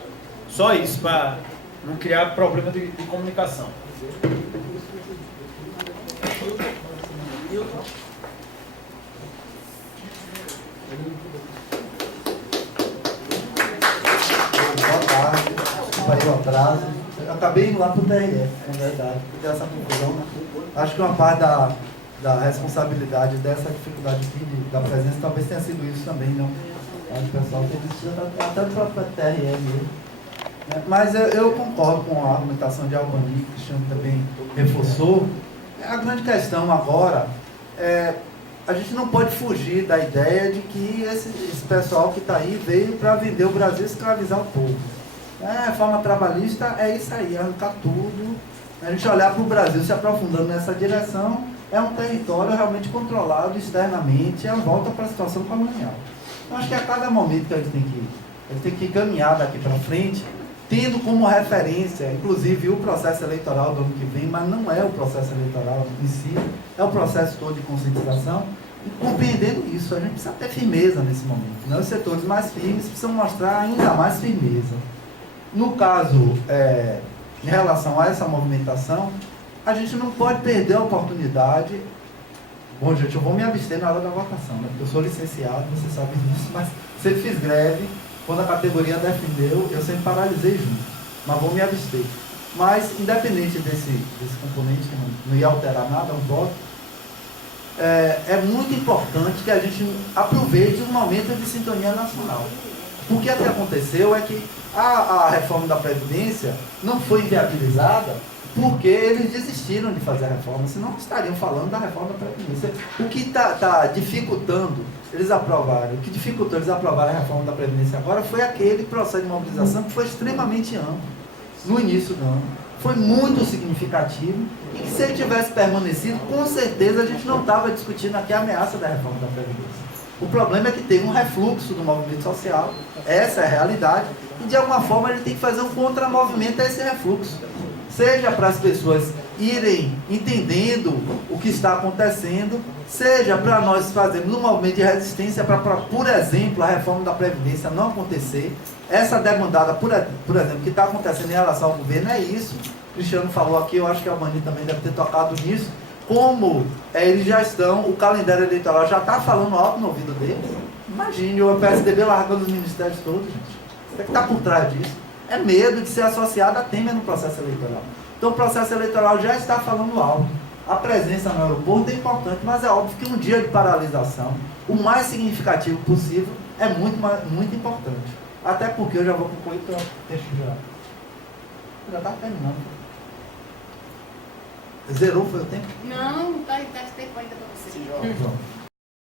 Só isso, para não criar problema de comunicação. Boa tarde, desculpa aí o atraso. acabei indo lá para o TRE, é verdade, porque essa confusão, né? Acho que uma parte da responsabilidade dessa dificuldade aqui da presença talvez tenha sido isso também, não? Acho que o pessoal tem isso até no próprio TRE mesmo. Mas eu concordo com a argumentação de Albani, que o Cristiano também reforçou. A grande questão agora é a gente não pode fugir da ideia de que esse pessoal que está aí veio para vender o Brasil e escravizar o povo. A reforma trabalhista é isso aí, arrancar tudo. A gente olhar para o Brasil se aprofundando nessa direção, é um território realmente controlado externamente, é a volta para a situação colonial. Então, acho que a cada momento que a gente tem que caminhar daqui para frente, tendo como referência, inclusive, o processo eleitoral do ano que vem, mas não é o processo eleitoral em si, é o processo todo de conscientização, e compreendendo isso, a gente precisa ter firmeza nesse momento. Né? Os setores mais firmes precisam mostrar ainda mais firmeza. No caso, em relação a essa movimentação, a gente não pode perder a oportunidade. Bom, gente, eu vou me abster na hora da votação, né? Porque eu sou licenciado, você sabe disso, mas sempre fiz greve. Quando a categoria defendeu, eu sempre paralisei junto, mas vou me abster. Mas, independente desse componente, que não ia alterar nada, um voto, é muito importante que a gente aproveite um momento de sintonia nacional. Porque o que aconteceu é que a reforma da Previdência não foi viabilizada porque eles desistiram de fazer a reforma, senão estariam falando da reforma da Previdência. O que está dificultando eles aprovarem, o que dificultou eles aprovarem a reforma da Previdência agora foi aquele processo de mobilização que foi extremamente amplo no início do ano. Foi muito significativo e que se ele tivesse permanecido, com certeza a gente não estava discutindo aqui a ameaça da reforma da Previdência. O problema é que tem um refluxo do movimento social, essa é a realidade, e de alguma forma ele tem que fazer um contramovimento a esse refluxo. Seja para as pessoas irem entendendo o que está acontecendo, seja para nós fazermos um movimento de resistência para, por exemplo, a reforma da Previdência não acontecer. Essa demandada, por exemplo, que está acontecendo em relação ao governo é isso. O Cristiano falou aqui, eu acho que a Albani também deve ter tocado nisso. Como eles já estão, o calendário eleitoral já está falando alto no ouvido deles. Imagine o PSDB largando os ministérios todos, gente. O que está por trás disso? É medo de ser associado a Temer no processo eleitoral. Então o processo eleitoral já está falando alto. A presença no aeroporto é importante, mas é óbvio que um dia de paralisação, o mais significativo possível, é muito importante. Até porque eu já vou concluir, porque o texto já está terminando. Zerou, foi o tempo? Não, tá tempo ainda para você. Pronto.